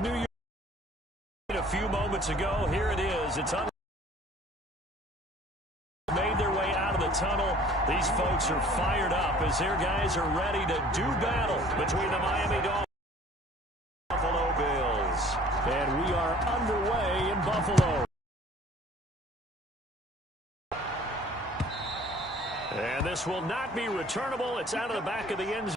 New York a few moments ago. Here it is. It's on. Made their way out of the tunnel. These folks are fired up as their guys are ready to do battle between the Miami Dolphins and Buffalo Bills. And we are underway in Buffalo. And this will not be returnable. It's out of the back of the end zone.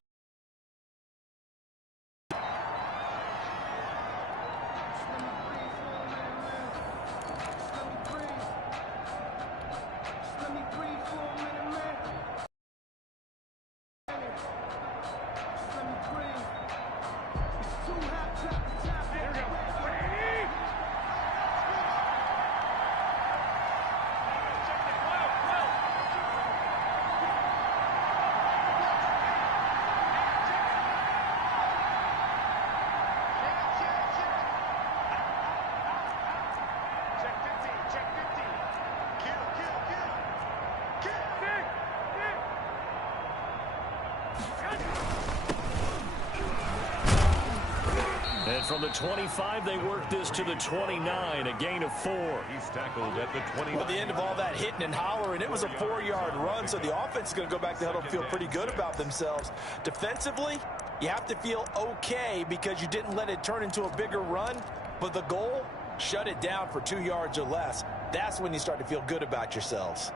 And from the 25, they work this to the 29, a gain of 4. He's tackled at the 29. Well, the end of all that hitting and hollering, it was a 4-yard run, so the offense is going to go back to huddle and feel pretty good about themselves. Defensively, you have to feel okay because you didn't let it turn into a bigger run, but the goal, shut it down for 2 yards or less. That's when you start to feel good about yourselves.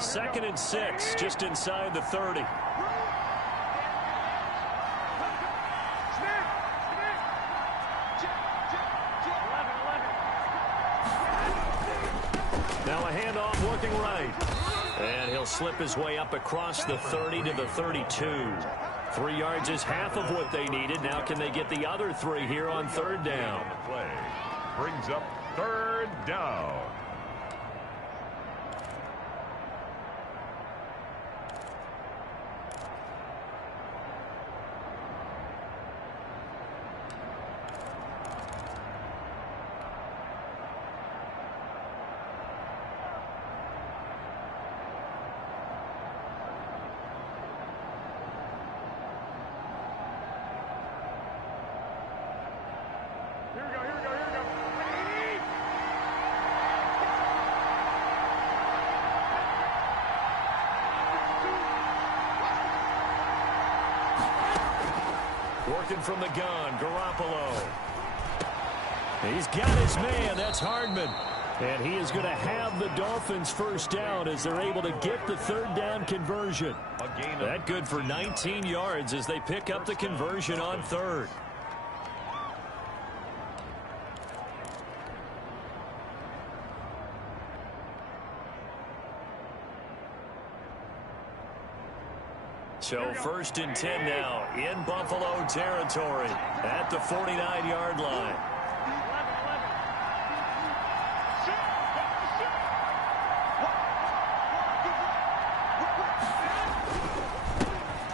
Second and 6, just inside the 30. Now a handoff looking right. And he'll slip his way up across the 30 to the 32. 3 yards is half of what they needed. Now can they get the other 3 here on third down? The play brings up third down. Working from the gun, Garoppolo. He's got his man. That's Hardman. And he is going to have the Dolphins first down as they're able to get the third down conversion. That good for 19 yards as they pick up the conversion on third. So first and 10 now in Buffalo territory at the 49-yard line.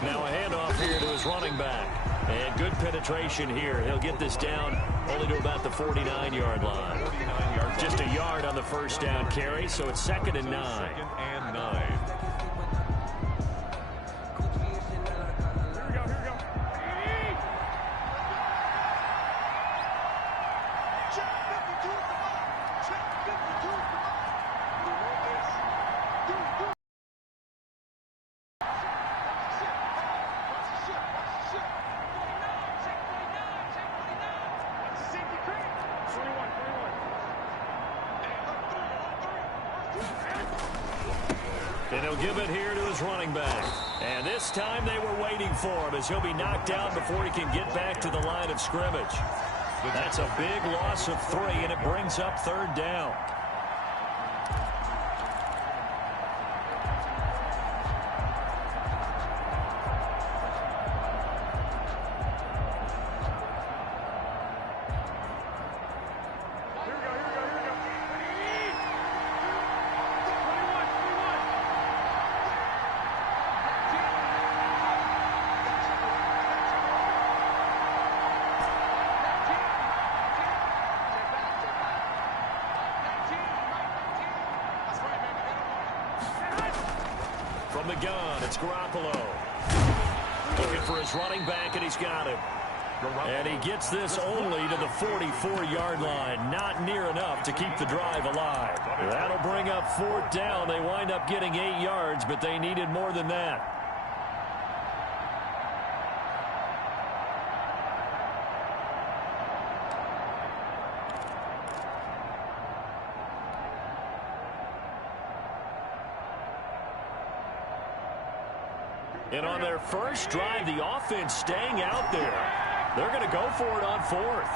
Now a handoff here to his running back. And good penetration here. He'll get this down only to about the 49-yard line. Just a yard on the first down carry, so it's 2nd and 9. 2nd and 9. And he'll give it here to his running back. And this time they were waiting for him as he'll be knocked down before he can get back to the line of scrimmage. That's a big loss of 3, and it brings up third down. the gun, it's Garoppolo. Looking for his running back, and he's got him. And he gets this only to the 44-yard line. Not near enough to keep the drive alive. That'll bring up 4th down. They wind up getting 8 yards, but they needed more than that. And on their first drive, the offense staying out there. They're going to go for it on 4th.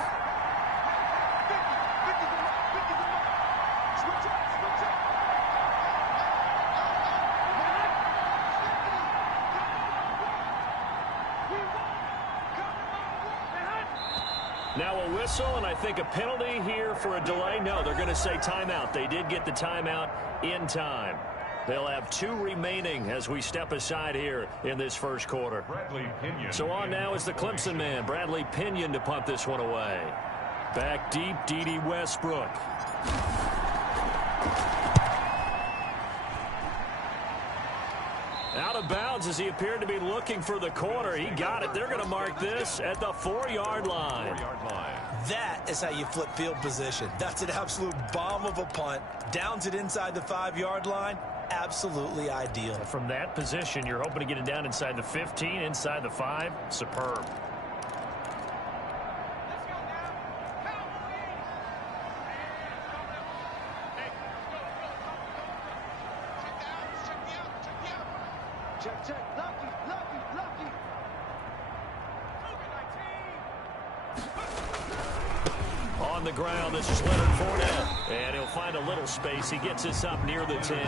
Now a whistle, and I think a penalty here for a delay. No, they're going to say timeout. They did get the timeout in time. They'll have 2 remaining as we step aside here in this first quarter. So on now is the Clemson man, Bradley Pinion, to punt this one away. Back deep, D.D. Westbrook. Out of bounds as he appeared to be looking for the corner. He got it. They're going to mark this at the 4-yard line. That is how you flip field position. That's an absolute bomb of a punt. Downs it inside the 5-yard line. Absolutely ideal. From that position, you're hoping to get it down inside the 15, inside the 5. Superb. On the ground, this is Leonard Fournette. And he'll find a little space. He gets this up near the 10.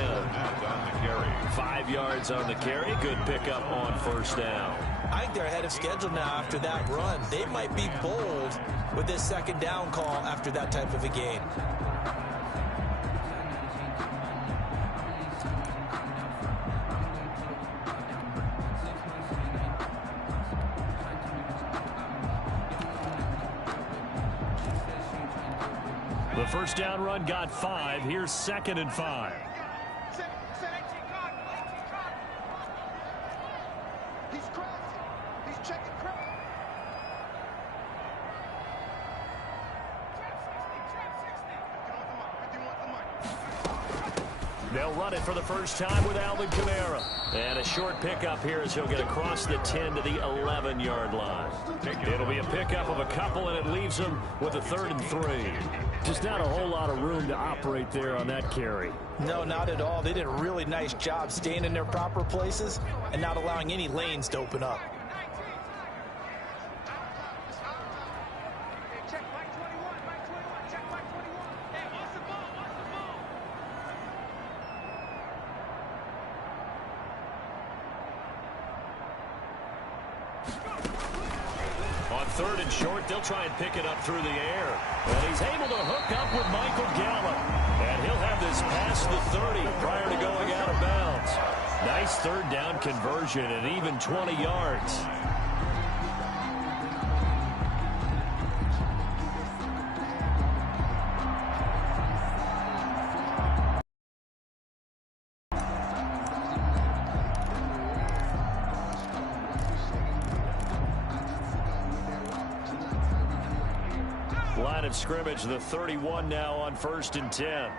5 yards on the carry. Good pickup on 1st down. I think they're ahead of schedule now after that run. They might be bold with this 2nd down call after that type of a gain. The 1st down run got 5. Here's 2nd and 5. They'll run it for the first time with Alvin Kamara. And a short pickup here as he'll get across the 10 to the 11-yard line. It'll be a pickup of a couple, and it leaves him with a 3rd and 3. Just not a whole lot of room to operate there on that carry. No, not at all. They did a really nice job staying in their proper places and not allowing any lanes to open up. On 3rd and short, they'll try and pick it up through the air. And he's able to hook up with Michael Gallup. And he'll have this past the 30 prior to going out of bounds. Nice 3rd down conversion and even 20 yards. Line of scrimmage, the 31 now on 1st and 10.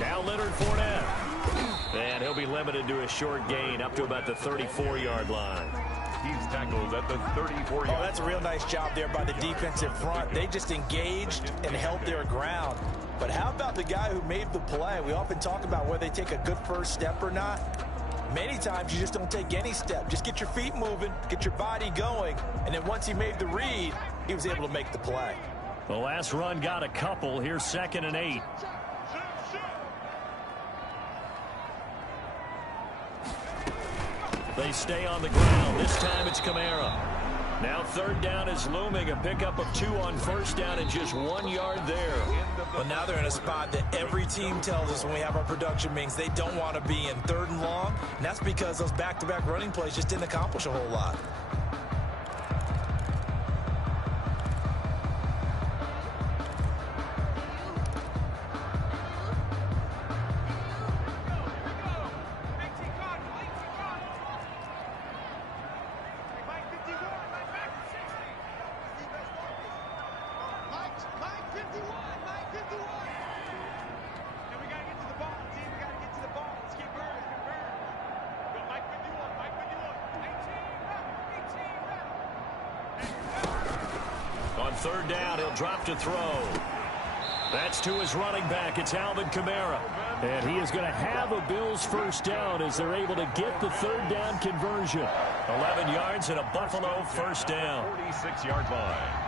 Now Leonard Fournette. And he'll be limited to a short gain up to about the 34-yard line. He's tackled at the 34-yard line. Oh, that's a real nice job there by the defensive front. They just engaged and held their ground. But how about the guy who made the play? We often talk about whether they take a good first step or not. Many times you just don't take any step. Just get your feet moving, get your body going, and then once he made the read, he was able to make the play. The last run got a couple. Here's 2nd and 8. They stay on the ground. This time it's Kamara. Now third down is looming. A pickup of 2 on first down and just 1 yard there. But now they're in a spot that every team tells us when we have our production meetings they don't want to be in, 3rd and long. And that's because those back-to-back running plays just didn't accomplish a whole lot. On third down, he'll drop to throw. That's to his running back. It's Alvin Kamara. And he is going to have a Bills first down as they're able to get the third down conversion. 11 yards and a Buffalo first down. 46-yard line.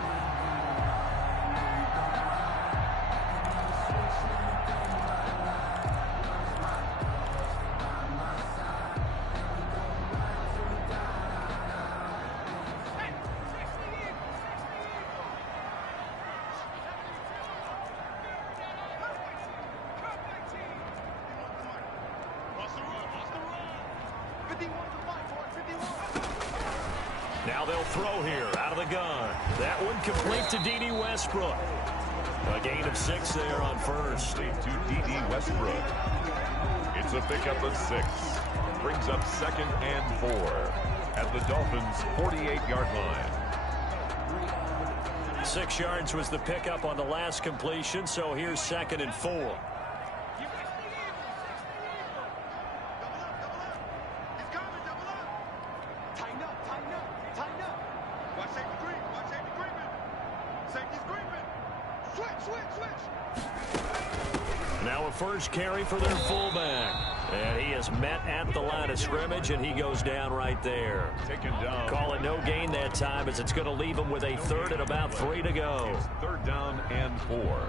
Now they'll throw here out of the gun. That one complete to D.D. Westbrook. A gain of 6 there on first. To D.D. Westbrook. It's a pickup of 6. Brings up 2nd and 4 at the Dolphins' 48-yard line. 6 yards was the pickup on the last completion, so here's 2nd and 4. Now a first carry for their fullback. And he is met at the line of scrimmage, and he goes down right there. Taken down. Call it no gain that time as it's going to leave him with a 3rd and about 3 to go. It's 3rd down and 4.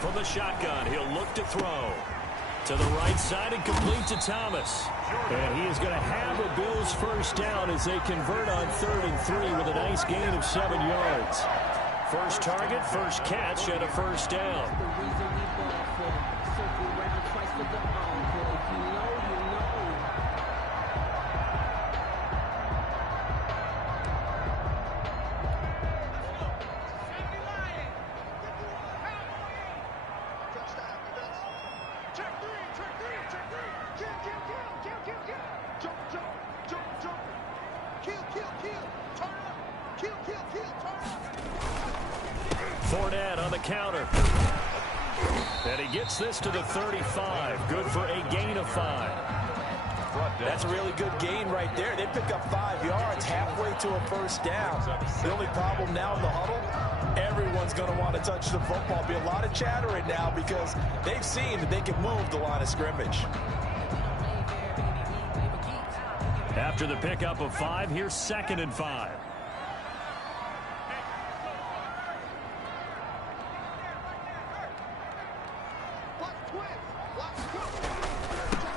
From the shotgun, he'll look to throw. To the right side and complete to Thomas. And he is going to have a Bills first down as they convert on 3rd and 3 with a nice gain of 7 yards. First target, first catch, and a first down. Fournette on the counter. And he gets this to the 35. Good for a gain of 5. That's a really good gain right there. They pick up 5 yards halfway to a first down. The only problem now in the huddle, everyone's going to want to touch the football. Be a lot of chatter right now because they've seen that they can move the line of scrimmage. After the pickup of 5, here's 2nd and 5.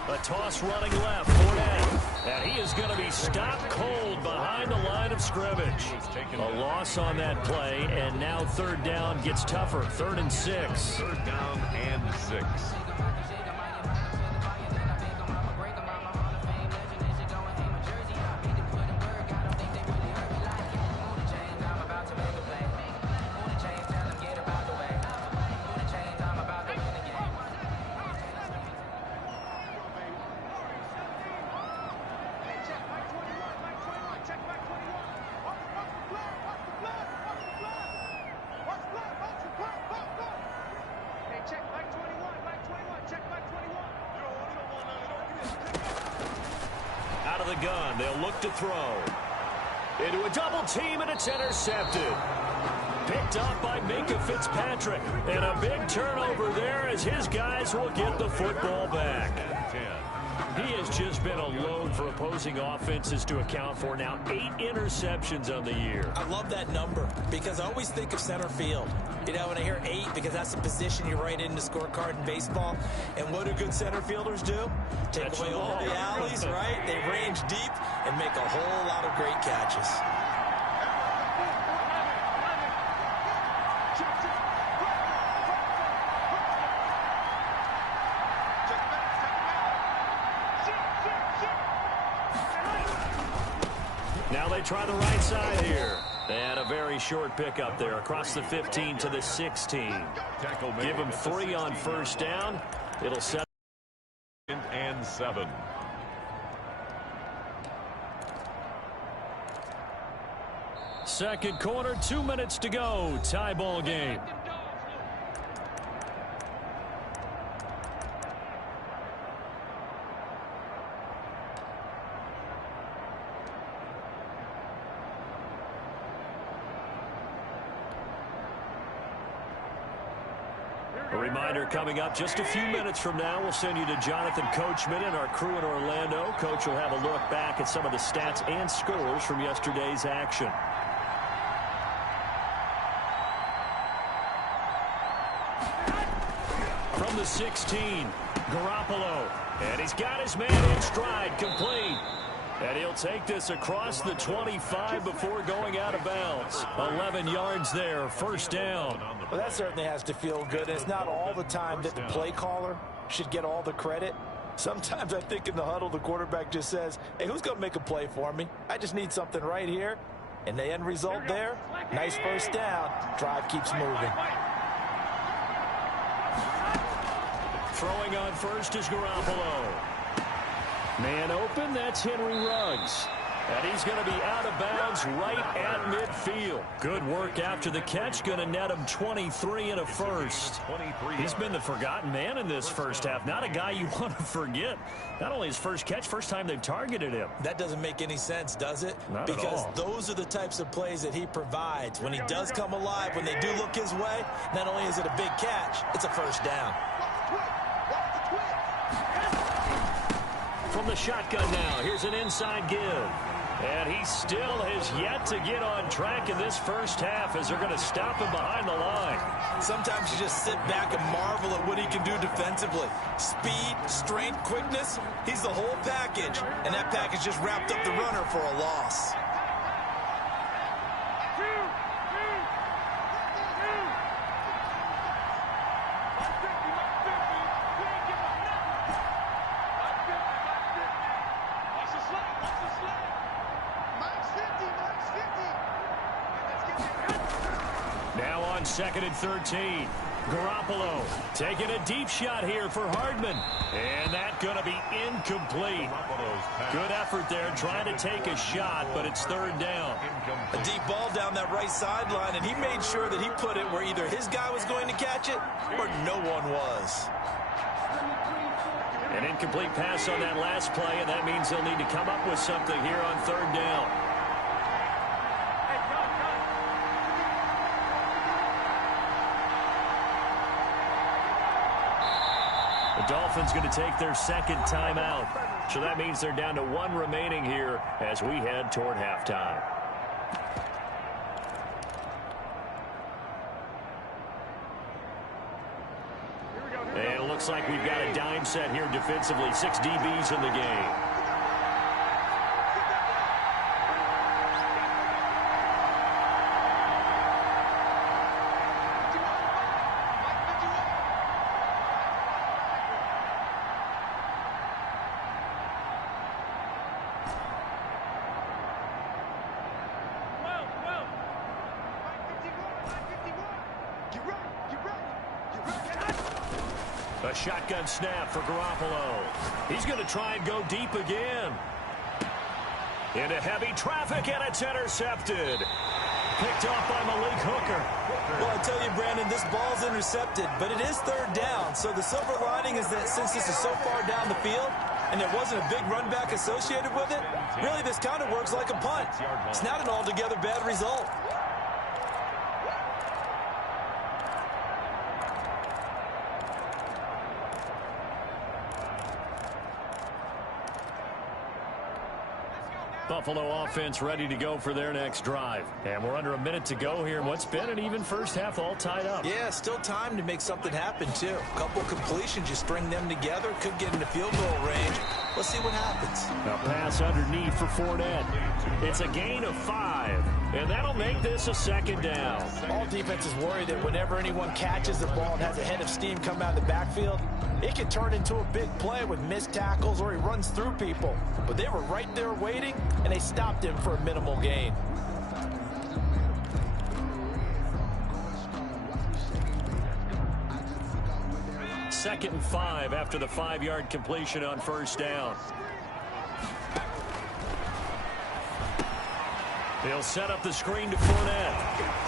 A toss running left, Fournette. And he is going to be stopped cold behind the line of scrimmage. A loss on that play, and now 3rd down gets tougher. 3rd and 6. 3rd down and 6. the gun. They'll look to throw. Into a double team, and it's intercepted. Picked up by Minka Fitzpatrick. And a big turnover there as his guys will get the football back. He has just been a load for opposing offenses to account for. Now 8 interceptions on the year. I love that number because I always think of center field. You know, when I hear 8, because that's the position you write in the scorecard in baseball. And what do good center fielders do? Take away all the alleys, right? They range deep and make a whole lot of great catches. Now they try the right side here. And a very short pickup there across the 15 to the 16. Give them 3 on first down. It'll set. And 7. Second quarter, 2 minutes to go. Tie ball game. A reminder coming up just a few minutes from now, we'll send you to Jonathan Coachman and our crew in Orlando. Coach will have a look back at some of the stats and scores from yesterday's action. From the 16, Garoppolo. And he's got his man in stride, complete. And he'll take this across the 25 before going out of bounds. 11 yards there, first down. Well, that certainly has to feel good. And it's not all the time that the play caller should get all the credit. Sometimes I think in the huddle, the quarterback just says, hey, who's going to make a play for me? I just need something right here. And the end result there, nice first down. Drive keeps moving. Throwing on first is Garoppolo. Man open, that's Henry Ruggs. And he's going to be out of bounds right at midfield. Good work after the catch. Going to net him 23 and a first. He's been the forgotten man in this first half. Not a guy you want to forget. Not only his first catch, first time they've targeted him. That doesn't make any sense, does it? Not because at all. Those are the types of plays that he provides. When he does come alive, when they do look his way, not only is it a big catch, it's a first down. From the shotgun now, here's an inside give. And he still has yet to get on track in this first half as they're going to stop him behind the line. Sometimes you just sit back and marvel at what he can do defensively. Speed, strength, quickness, he's the whole package. And that package just wrapped up the runner for a loss. Second and 13. Garoppolo taking a deep shot here for Hardman. And that's going to be incomplete. Good effort there trying to take a shot, but it's third down. A deep ball down that right sideline, and he made sure that he put it where either his guy was going to catch it or no one was. An incomplete pass on that last play, and that means they'll need to come up with something here on third down. The Dolphins going to take their second timeout. So that means they're down to 1 remaining here as we head toward halftime. And it looks like we've got a dime set here defensively. 6 DBs in the game. A shotgun snap for Garoppolo. He's going to try and go deep again. Into heavy traffic, and it's intercepted. Picked off by Malik Hooker. Well, I tell you, Brandon, this ball's intercepted, but it is third down. So the silver lining is that since this is so far down the field, and there wasn't a big run back associated with it, really this kind of works like a punt. It's not an altogether bad result. Buffalo offense ready to go for their next drive. And we're under a minute to go here in what's been an even first half, all tied up. Yeah, still time to make something happen, too. A couple completions, you string them together, could get into field goal range. Let's see what happens. A pass underneath for Fournette. It's a gain of 5, and that'll make this a second down. All defenses worry that whenever anyone catches the ball and has a head of steam come out of the backfield, it can turn into a big play with missed tackles or he runs through people. But they were right there waiting, and they stopped him for a minimal gain. Second and 5 after the 5-yard completion on first down. He'll set up the screen to Fournette.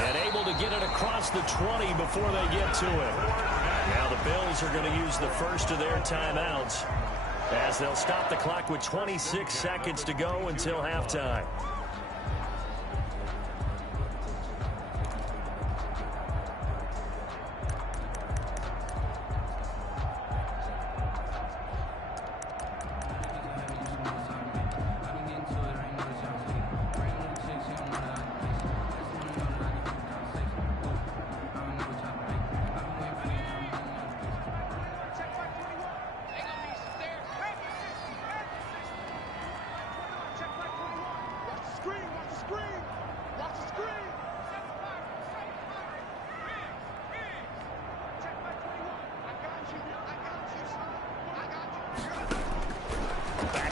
And able to get it across the 20 before they get to it. Now the Bills are going to use the first of their timeouts as they'll stop the clock with 26 seconds to go until halftime.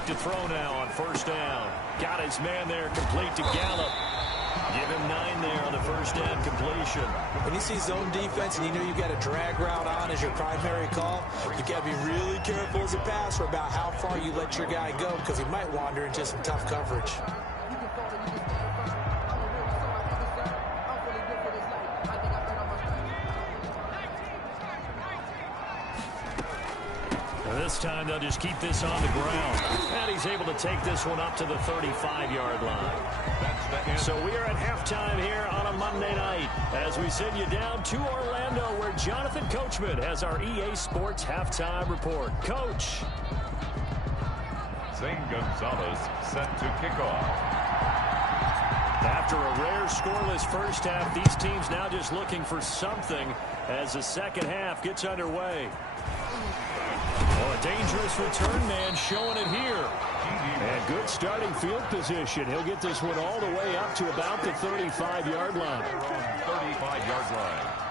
To throw now on first down. Got his man there, complete to Gallup. Give him 9 there on the first down completion. When you see zone defense and you know you've got a drag route on as your primary call, you got to be really careful as a passer about how far you let your guy go because he might wander into some tough coverage. This time they'll just keep this on the ground. And he's able to take this one up to the 35-yard line. So we are at halftime here on a Monday night as we send you down to Orlando where Jonathan Coachman has our EA Sports halftime report. Coach. Zane Gonzalez set to kick off. After a rare scoreless first half, these teams now just looking for something as the second half gets underway. Oh, a dangerous return man showing it here. And good starting field position. He'll get this one all the way up to about the 35-yard line. 35-yard line.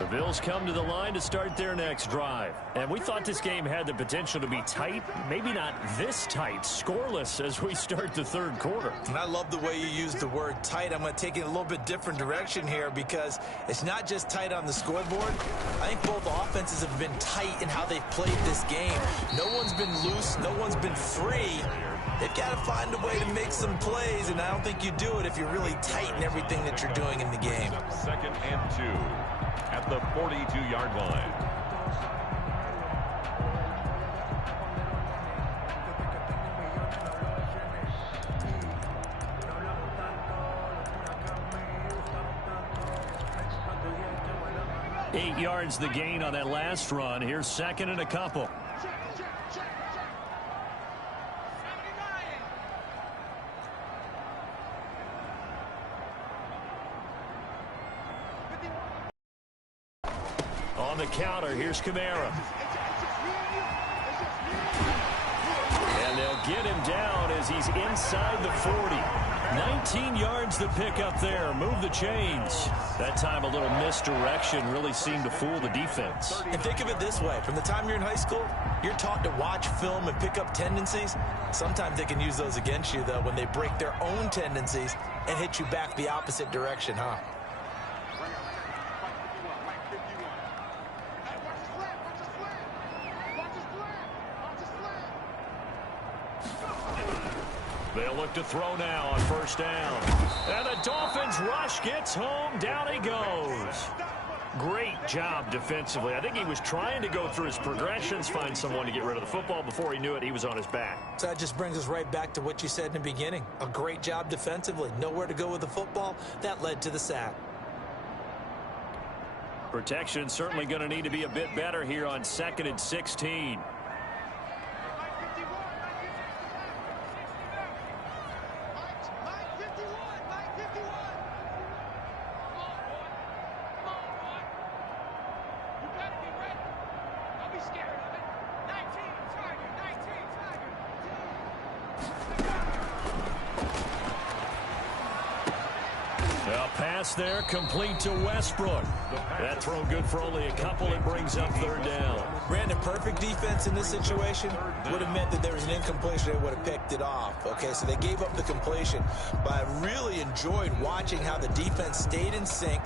The Bills come to the line to start their next drive. And we thought this game had the potential to be tight, maybe not this tight, scoreless as we start the third quarter. And I love the way you use the word tight. I'm going to take it a little bit different direction here because it's not just tight on the scoreboard. I think both offenses have been tight in how they've played this game. No one's been loose. No one's been free. They've got to find a way to make some plays, and I don't think you do it if you're really tight in everything that you're doing in the game. Second and 2 at the 42-yard line. Eight yards the gain on that last run. Here's second and a couple. On the counter, here's Kamara. And they'll get him down as he's inside the 40. 19 yards to pick up there. Move the chains. That time a little misdirection really seemed to fool the defense. And think of it this way. From the time you're in high school, you're taught to watch film and pick up tendencies. Sometimes they can use those against you, though, when they break their own tendencies and hit you back the opposite direction, huh? They'll look to throw now on first down. And the Dolphins rush gets home. Down he goes. Great job defensively. I think he was trying to go through his progressions, find someone to get rid of the football. Before he knew it, he was on his back. So that just brings us right back to what you said in the beginning. A great job defensively. Nowhere to go with the football. That led to the sack. Protection certainly going to need to be a bit better here on 2nd and 16. There, complete to Westbrook. That throw good for only a couple. It brings up 3rd down. Brandon, perfect defense in this situation would have meant that there was an incompletion. They would have picked it off. Okay, so they gave up the completion. But I really enjoyed watching how the defense stayed in sync,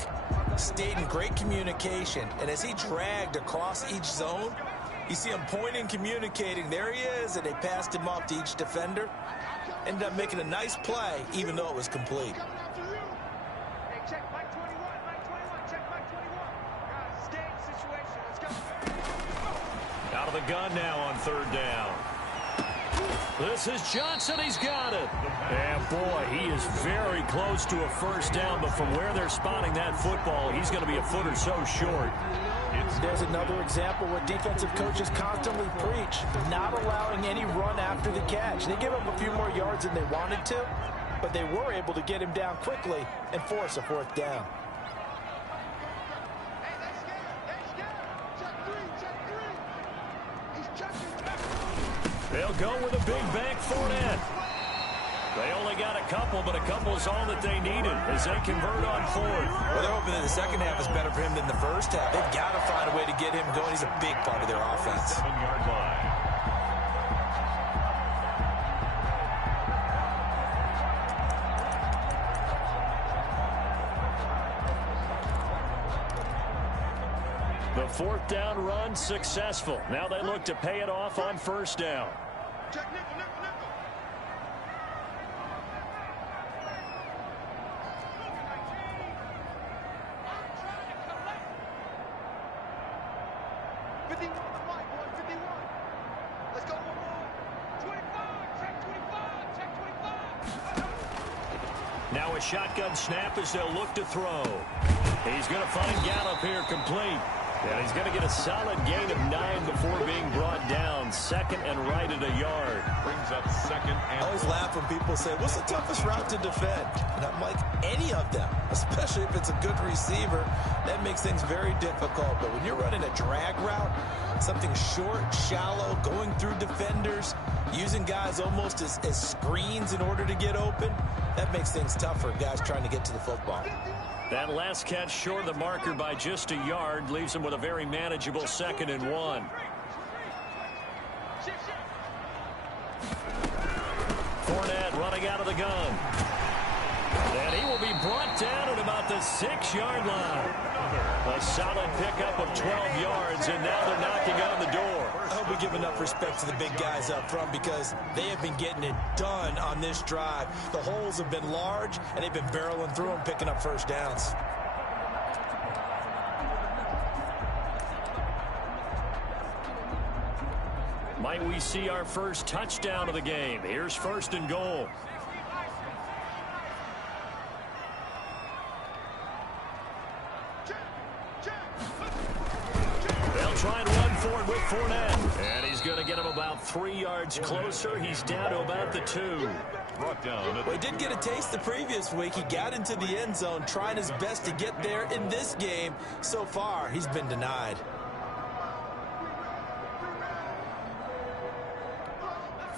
stayed in great communication. And as he dragged across each zone, you see him pointing, communicating. There he is, and they passed him off to each defender. Ended up making a nice play, even though it was complete. Out of the gun now on 3rd down. This is Johnson. He's got it. And, boy, he is very close to a first down, but from where they're spotting that football, he's going to be a foot or so short. There's another example where defensive coaches constantly preach, not allowing any run after the catch. They gave up a few more yards than they wanted to, but they were able to get him down quickly and force a 4th down. They'll go with a big bank Fournette. They only got a couple, but a couple is all that they needed as they convert on 4th. Well, they're hoping that the second half is better for him than the first half. They've got to find a way to get him going. He's a big part of their offense. 7-yard line. The 4th down run successful. Now they look to pay it off on first down. Now a shotgun snap as they'll look to throw. He's going to find Gallup here complete. And he's going to get a solid gain of 9 before being brought down. 2nd and right at a yard. Brings up 2nd and... I always laugh when people say, what's the toughest route to defend? And I'm like, any of them, especially if it's a good receiver. That makes things very difficult. But when you're running a drag route, something short, shallow, going through defenders, using guys almost as screens in order to get open, that makes things tough for guys trying to get to the football. That last catch short of the marker by just a yard leaves him with a very manageable 2nd and 1. Fournette running out of the gun. And he will be brought down at about the 6-yard line. A solid pickup of 12 yards, and now they're knocking on the door. I hope we give enough respect to the big guys up front because they have been getting it done on this drive. The holes have been large, and they've been barreling through them, picking up first downs. Might we see our first touchdown of the game? Here's 1st and goal. They'll try and run for it with Fournette. And he's going to get him about 3 yards closer. He's down to about the 2. Brought down. Well, he did get a taste the previous week. He got into the end zone, trying his best to get there in this game. So far, he's been denied.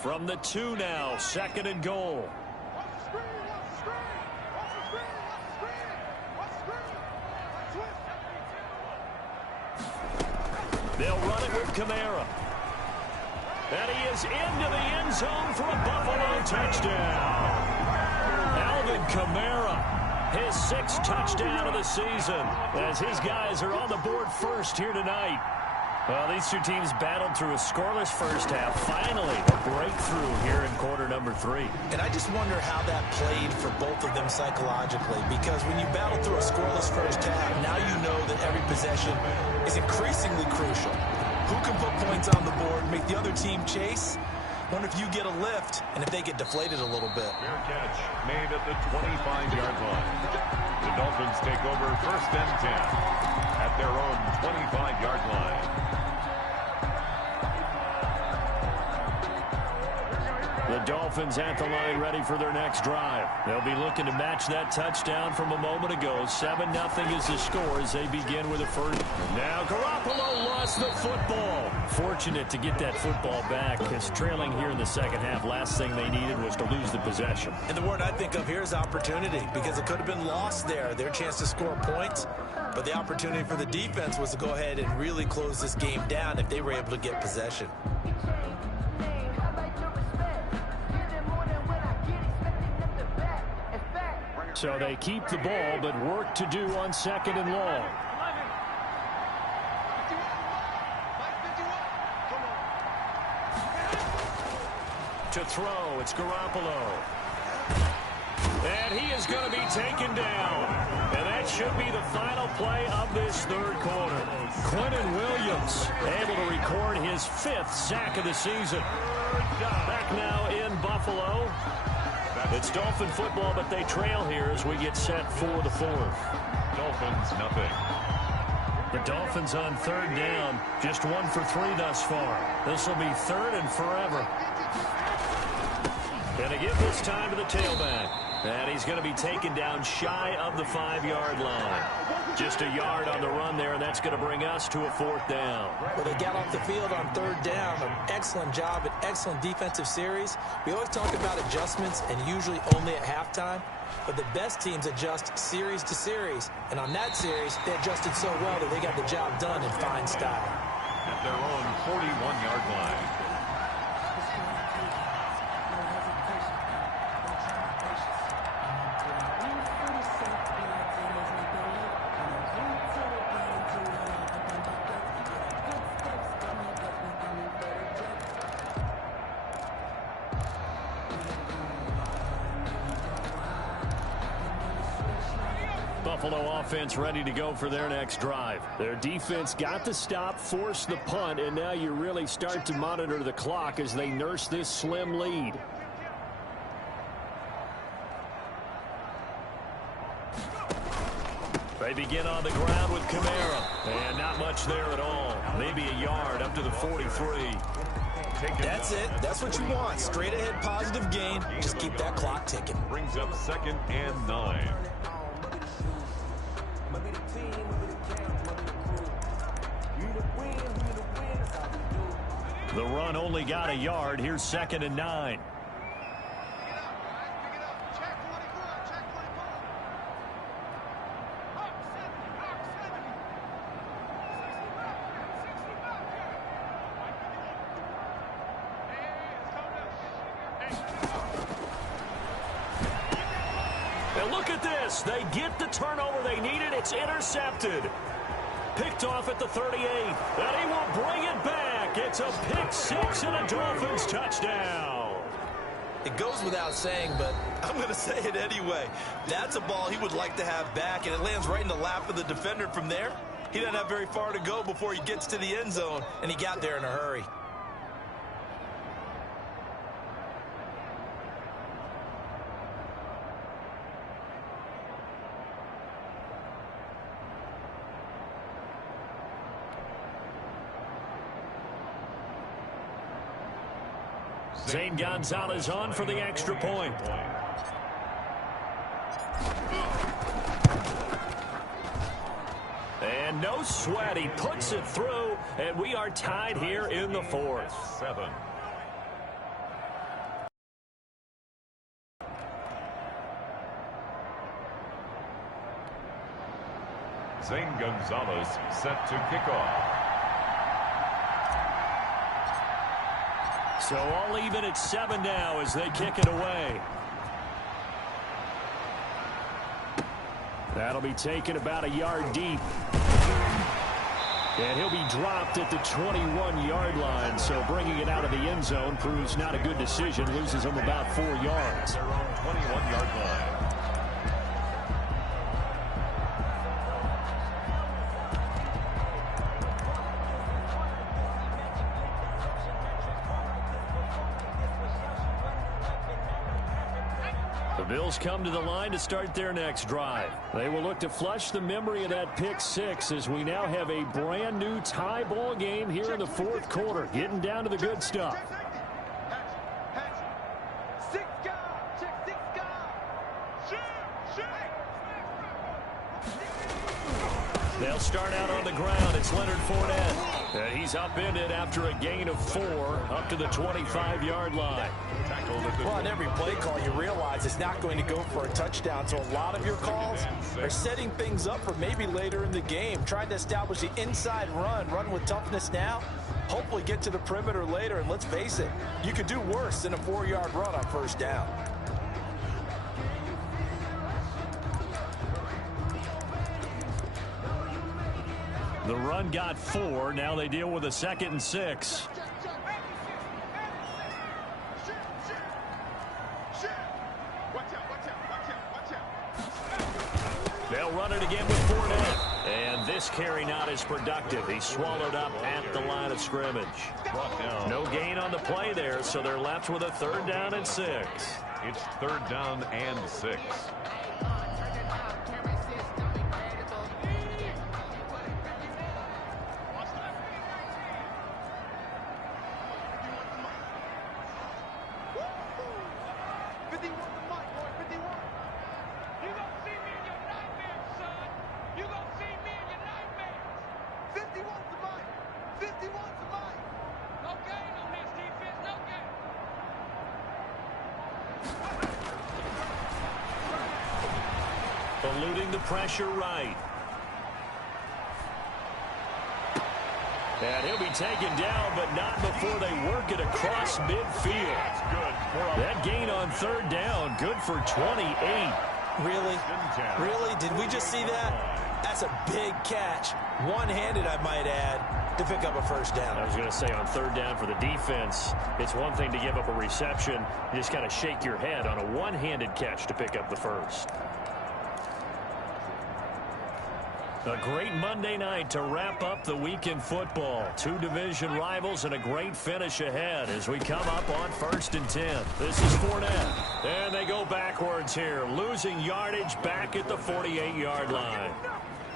From the 2 now, 2nd and goal. They'll run it with Kamara. And he is into the end zone for a Buffalo touchdown. Alvin Kamara, his 6th touchdown of the season, as his guys are on the board first here tonight. Well, these two teams battled through a scoreless first half. Finally, a breakthrough here in quarter number 3. And I just wonder how that played for both of them psychologically, because when you battle through a scoreless first half, now you know that every possession is increasingly crucial. Who can put points on the board, make the other team chase? Wonder if you get a lift and if they get deflated a little bit. Fair catch made at the 25-yard line. The Dolphins take over 1st and 10 at their own 25-yard line. The Dolphins at the line ready for their next drive. They'll be looking to match that touchdown from a moment ago. 7-0 is the score as they begin with a first. Now Garoppolo lost the football. Fortunate to get that football back, because trailing here in the second half, last thing they needed was to lose the possession. And the word I think of here is opportunity, because it could have been lost there. Their chance to score points. But the opportunity for the defense was to go ahead and really close this game down if they were able to get possession. So they keep the ball, but work to do on 2nd and long. To throw, it's Garoppolo. And he is going to be taken down. And that should be the final play of this third quarter. Quentin Williams able to record his 5th sack of the season. Back now in Buffalo. It's Dolphin football, but they trail here as we get set for the 4th. Dolphins, nothing. The Dolphins on 3rd down, just 1 for 3 thus far. This will be 3rd and forever. Going to give this time to the tailback. And he's going to be taken down shy of the 5-yard line. Just a yard on the run there, and that's going to bring us to a 4th down. Well, they got off the field on 3rd down. An excellent job, an excellent defensive series. We always talk about adjustments, and usually only at halftime. But the best teams adjust series to series. And on that series, they adjusted so well that they got the job done in fine style. At their own 41-yard line. Buffalo offense ready to go for their next drive. Their defense got the stop, forced the punt, and now you really start to monitor the clock as they nurse this slim lead. They begin on the ground with Kamara. And not much there at all. Maybe a yard up to the 43. That's it. That's what you want. Straight ahead positive gain. Just keep that clock ticking. Brings up 2nd and 9. The run only got a yard. Here's 2nd and 9. And look at this. They get the turnover they needed. It's intercepted. Picked off at the 38. And he will bring it back. It's a pick 6 and a Dolphins touchdown. It goes without saying, but I'm going to say it anyway. That's a ball he would like to have back, and it lands right in the lap of the defender from there. He doesn't have very far to go before he gets to the end zone, and he got there in a hurry. Zane Gonzalez on for the extra point. And no sweat. He puts it through, and we are tied here in the 4th. 7. Zane Gonzalez set to kick off. So all even at 7 now as they kick it away. That'll be taken about a yard deep. And he'll be dropped at the 21-yard line. So bringing it out of the end zone proves not a good decision. Loses him about 4 yards. Their own 21-yard line. The Bills come to the line to start their next drive. They will look to flush the memory of that pick six as we now have a brand new tie ball game here in the fourth quarter. Getting down to the good stuff. They'll start out on the ground. It's Leonard Fournette. And he's upended after a gain of 4 up to the 25-yard line. Well, on every play call, you realize it's not going to go for a touchdown. So a lot of your calls are setting things up for maybe later in the game, trying to establish the inside run with toughness now, hopefully get to the perimeter later. And let's face it, you could do worse than a 4-yard run on first down. The run got 4. Now they deal with a 2nd and 6. They'll run it again with Fournette. And this carry not as productive. He's swallowed up at the line of scrimmage. No gain on the play there, so they're left with a 3rd down and 6. It's 3rd down and 6. Eluding the pressure right. And he'll be taken down, but not before they work it across midfield. That's good. That gain on 3rd down, good for 28. Really? Really? Did we just see that? That's a big catch. One-handed, I might add, to pick up a 1st down. I was going to say on 3rd down for the defense, it's one thing to give up a reception. You just got to shake your head on a one-handed catch to pick up the 1st. A great Monday night to wrap up the week in football. 2 division rivals and a great finish ahead as we come up on 1st and 10. This is Fournette. And they go backwards here, losing yardage back at the 48-yard line.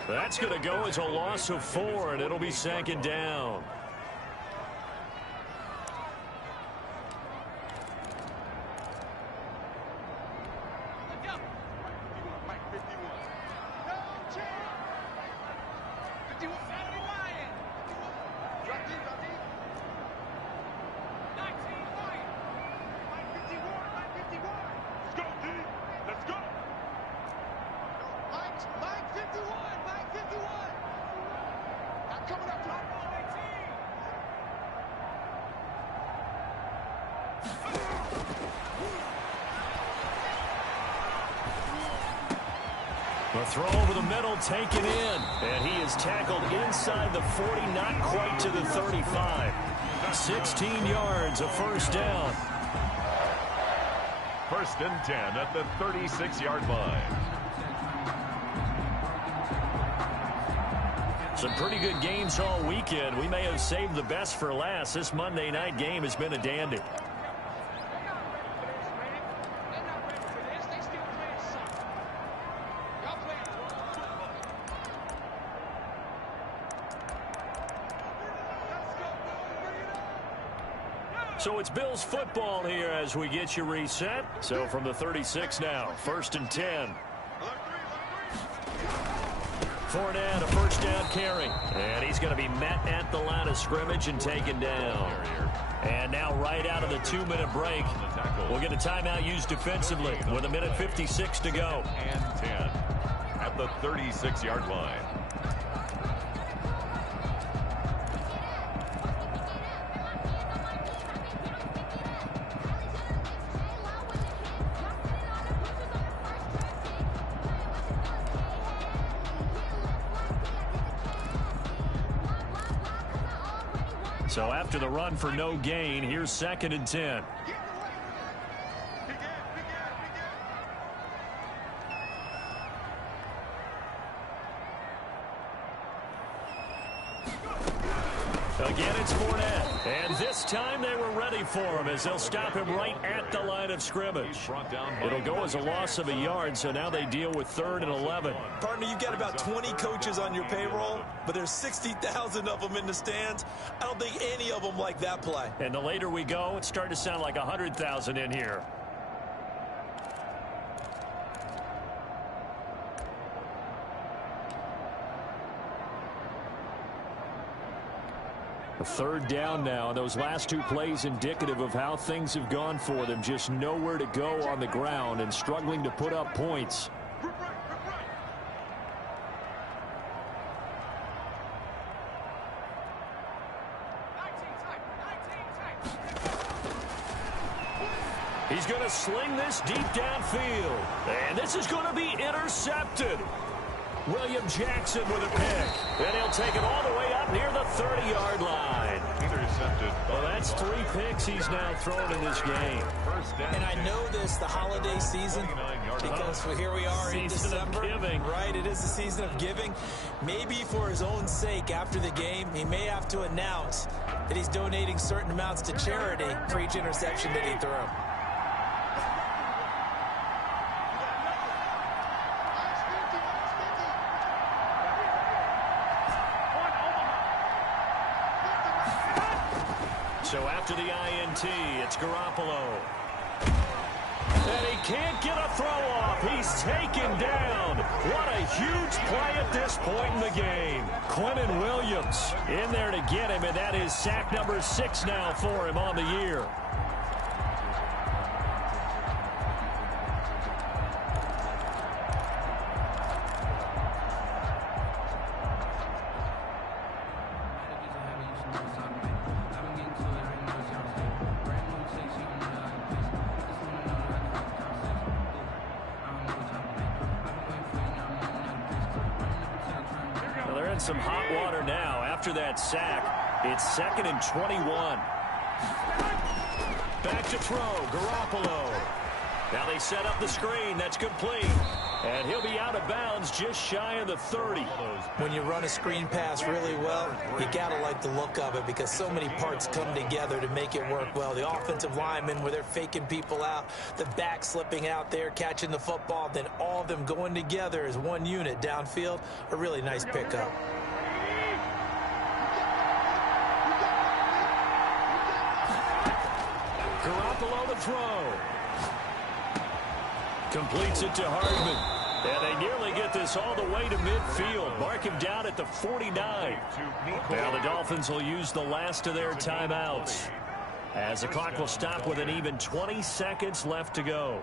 That's going to go as a loss of 4, and it'll be 2nd down. The throw over the middle taken in. And he is tackled inside the 40, not quite to the 35. 16 yards, a 1st down. 1st and 10 at the 36-yard line. Some pretty good games all weekend. We may have saved the best for last. This Monday night game has been a dandy. So it's Bills football here as we get you reset. So from the 36 now, 1st and 10. Fournette, a 1st down carry. And he's going to be met at the line of scrimmage and taken down. And now right out of the 2-minute break, we'll get a timeout used defensively with 1:56 to go. And 10 at the 36-yard line. So after the run for no gain, here's 2nd and 10. Again, it's Fournette. And this time they were ready for him as they'll stop him right at the line of scrimmage. It'll go as a loss of a yard, so now they deal with 3rd and 11. Partner, you've got about 20 coaches on your payroll, but there's 60,000 of them in the stands. I don't think any of them like that play. And the later we go, it's starting to sound like 100,000 in here. A 3rd down now, and those last 2 plays indicative of how things have gone for them. Just nowhere to go on the ground and struggling to put up points. He's going to sling this deep downfield, and this is going to be intercepted. William Jackson with a pick, and he'll take it all the way up near the 30-yard line. Intercepted. Well, that's 3 picks he's now thrown in this game. And I know this, the holiday season, because here we are in December. Right, it is the season of giving. Maybe for his own sake, after the game, he may have to announce that he's donating certain amounts to charity for each interception that he threw. So after the INT, it's Garoppolo. And he can't get a throw off. He's taken down. What a huge play at this point in the game. Quentin Williams in there to get him, and that is sack number 6 now for him on the year. Some hot water now after that sack. It's 2nd and 21. Back to throw, Garoppolo. Now they set up the screen. That's complete. And he'll be out of bounds just shy of the 30. When you run a screen pass really well, you got to like the look of it because so many parts come together to make it work well. The offensive linemen where they're faking people out, the back slipping out there, catching the football, then all of them going together as one unit downfield. A really nice pickup. Garoppolo to throw. Completes it to Hardman. And they nearly get this all the way to midfield. Mark him down at the 49. Now the Dolphins will use the last of their timeouts, as the clock will stop with an even 20 seconds left to go.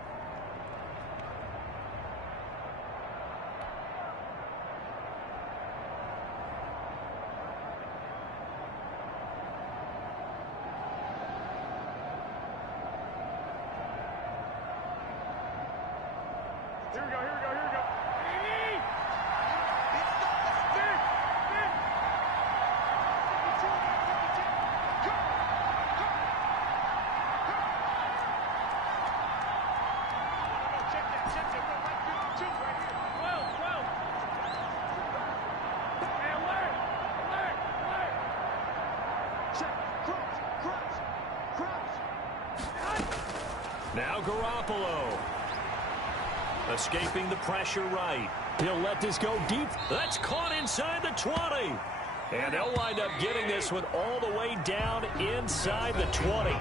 Now Garoppolo. Escaping the pressure right. He'll let this go deep. That's caught inside the 20. And they'll wind up getting this one all the way down inside the 20.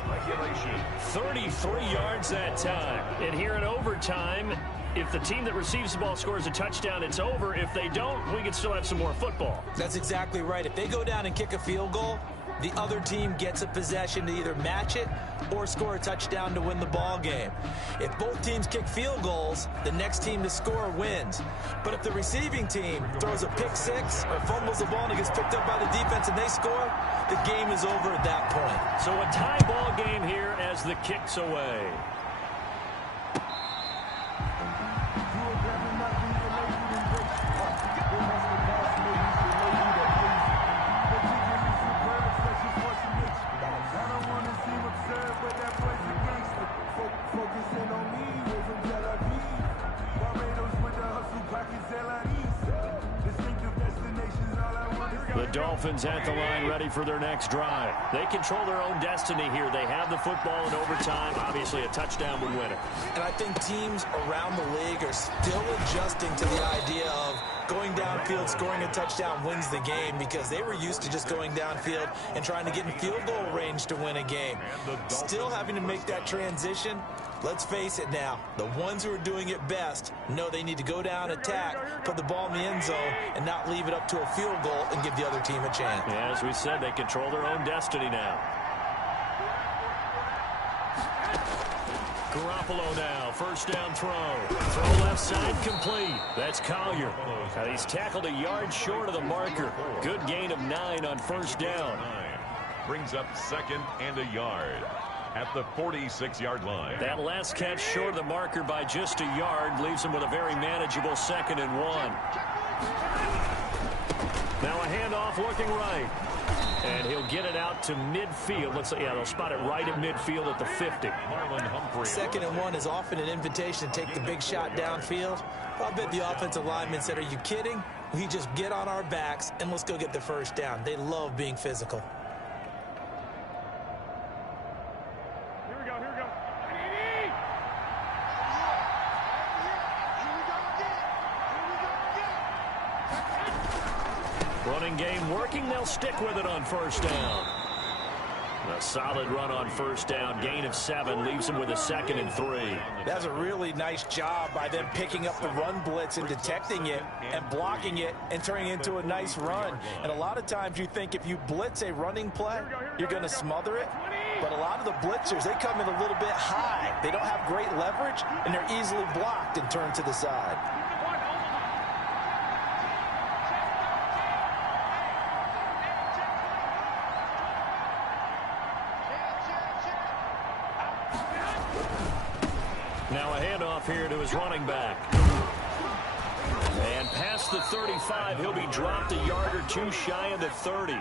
33 yards that time. And here in overtime, if the team that receives the ball scores a touchdown, it's over. If they don't, we can still have some more football. That's exactly right. If they go down and kick a field goal, the other team gets a possession to either match it or score a touchdown to win the ball game. If both teams kick field goals, the next team to score wins. But if the receiving team throws a pick six or fumbles the ball and it gets picked up by the defense and they score, the game is over at that point. So a tie ball game here as the kick's away. The Dolphins at the line ready for their next drive. They control their own destiny here. They have the football in overtime. Obviously, a touchdown would win it. And I think teams around the league are still adjusting to the idea of going downfield, scoring a touchdown wins the game, because they were used to just going downfield and trying to get in field goal range to win a game. Still having to make that transition. Let's face it now, the ones who are doing it best know they need to go down, attack, put the ball in the end zone, and not leave it up to a field goal and give the other team a chance. Yeah, as we said, they control their own destiny now. Garoppolo now, first down throw. Throw left side complete. That's Collier. And he's tackled a yard short of the marker. Good gain of 9 on first down. Brings up second and a yard at the 46-yard line. That last catch short of the marker by just a yard leaves him with a very manageable 2nd and 1. Now a handoff looking right. And he'll get it out to midfield. They'll spot it right at midfield at the 50. 2nd and 1 is often an invitation to take the big shot downfield. I bet the offensive lineman said, "Are you kidding? We just get on our backs and let's go get the first down." They love being physical. Running game working. They'll stick with it on first down. A solid run on first down. Gain of 7 leaves him with a 2nd and 3. That's a really nice job by them picking up the run blitz and detecting it and blocking it and turning it into a nice run. And a lot of times you think if you blitz a running play, you're going to smother it. But a lot of the blitzers, they come in a little bit high. They don't have great leverage, and they're easily blocked and turned to the side. Now a handoff here to his running back. And past the 35, he'll be dropped a yard or 2 shy of the 30.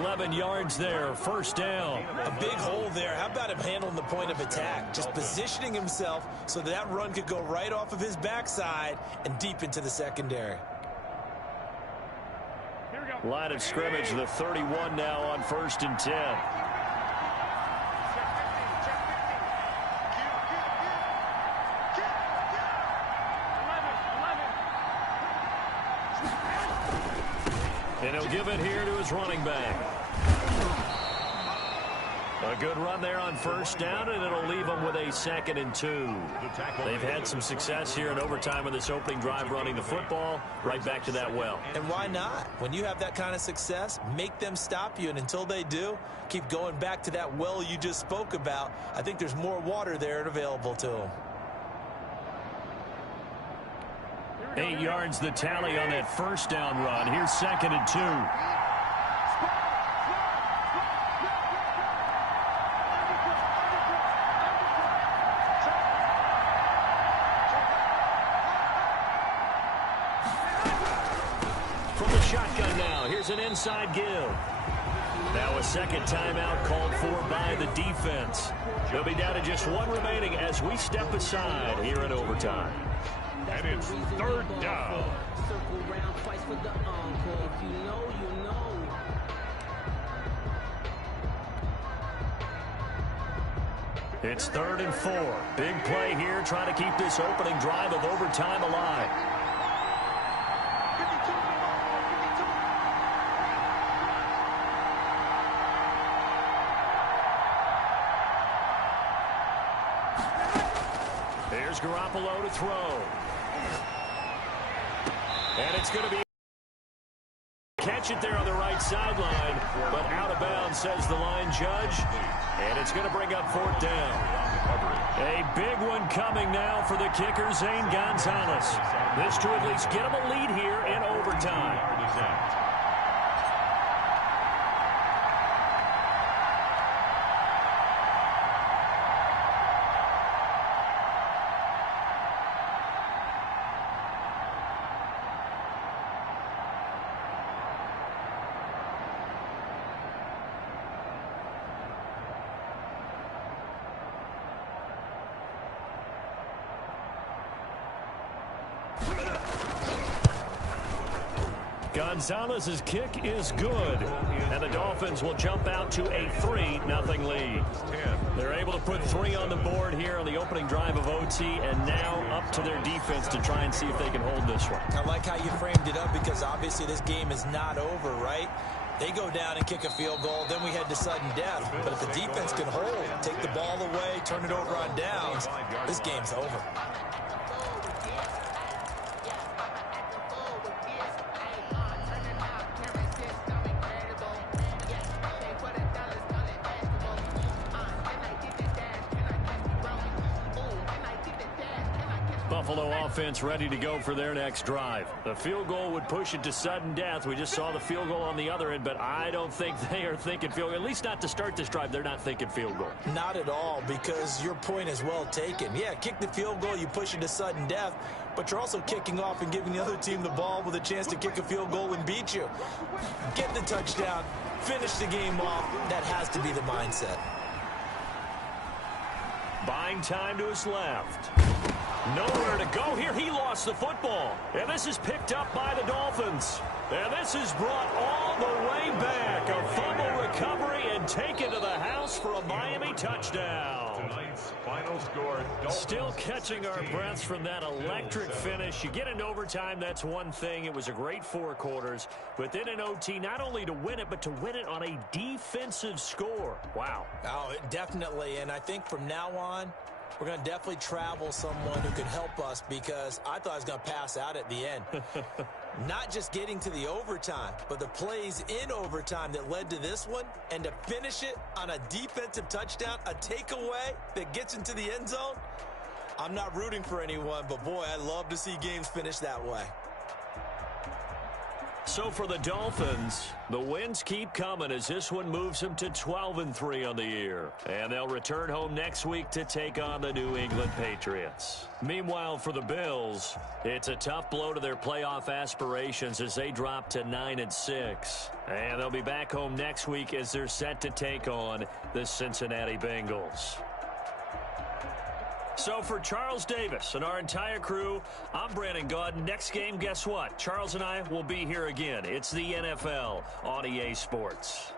11 yards there, first down. A big hole there. How about him handling the point of attack? Just positioning himself so that run could go right off of his backside and deep into the secondary. Line of scrimmage, the 31 now on 1st and 10. And he'll give it here to his running back. A good run there on first down, and it'll leave them with a 2nd and 2. They've had some success here in overtime in this opening drive running the football. Right back to that well. And why not? When you have that kind of success, make them stop you, and until they do, keep going back to that well you just spoke about. I think there's more water there and available to them. 8 yards the tally on that first down run. Here's 2nd and 2. From the shotgun now, here's an inside give. Now a second timeout called for by the defense. They'll be down to just 1 remaining as we step aside here in overtime. And it's 3rd down. It's 3rd and 4. Big play here, trying to keep this opening drive of overtime alive. There's Garoppolo to throw. And it's going to be catch it there on the right sideline, but out of bounds, says the line judge. And it's going to bring up 4th down. A big one coming now for the kicker, Zane Gonzalez. This to at least get him a lead here in overtime. Gonzalez's kick is good, and the Dolphins will jump out to a 3-0 lead. They're able to put 3 on the board here on the opening drive of OT, and now up to their defense to try and see if they can hold this one. I like how you framed it up because obviously this game is not over, right? They go down and kick a field goal, then we head to sudden death. But if the defense can hold, take the ball away, turn it over on downs, this game's over. Buffalo offense ready to go for their next drive. The field goal would push it to sudden death. We just saw the field goal on the other end, but I don't think they are thinking field goal. At least not to start this drive. They're not thinking field goal. Not at all, because your point is well taken. Yeah, kick the field goal, you push it to sudden death, but you're also kicking off and giving the other team the ball with a chance to kick a field goal and beat you. Get the touchdown, finish the game off. That has to be the mindset. Buying time to his left. Nowhere to go here. He lost the football. And this is picked up by the Dolphins. And this is brought all the way back. A fumble recovery and taken to the house for a Miami touchdown. Tonight's final score. Still catching our breaths from that electric finish. You get into overtime, that's one thing. It was a great 4 quarters. But then in OT, not only to win it, but to win it on a defensive score. Wow. Oh, definitely. And I think from now on, we're going to definitely travel someone who can help us, because I thought I was going to pass out at the end. Not just getting to the overtime, but the plays in overtime that led to this one, and to finish it on a defensive touchdown, a takeaway that gets into the end zone. I'm not rooting for anyone, but boy, I love to see games finish that way. So for the Dolphins, the wins keep coming as this one moves them to 12-3 on the year. And they'll return home next week to take on the New England Patriots. Meanwhile, for the Bills, it's a tough blow to their playoff aspirations as they drop to 9-6. And they'll be back home next week as they're set to take on the Cincinnati Bengals. So for Charles Davis and our entire crew, I'm Brandon Gaudin. Next game, guess what? Charles and I will be here again. It's the NFL on EA Sports.